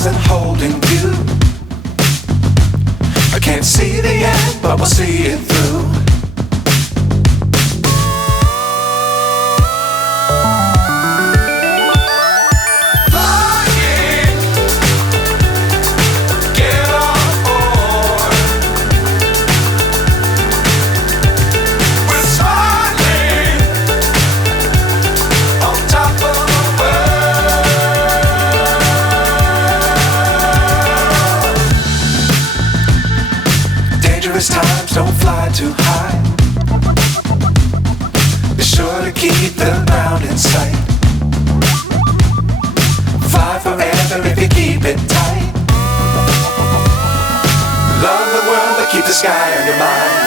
stars and holding you. I can't see the end, but we'll see it through. Times don't fly too high. Be sure to keep the ground in sight. Fly forever if you keep it tight. Love the world but keep the sky on your mind.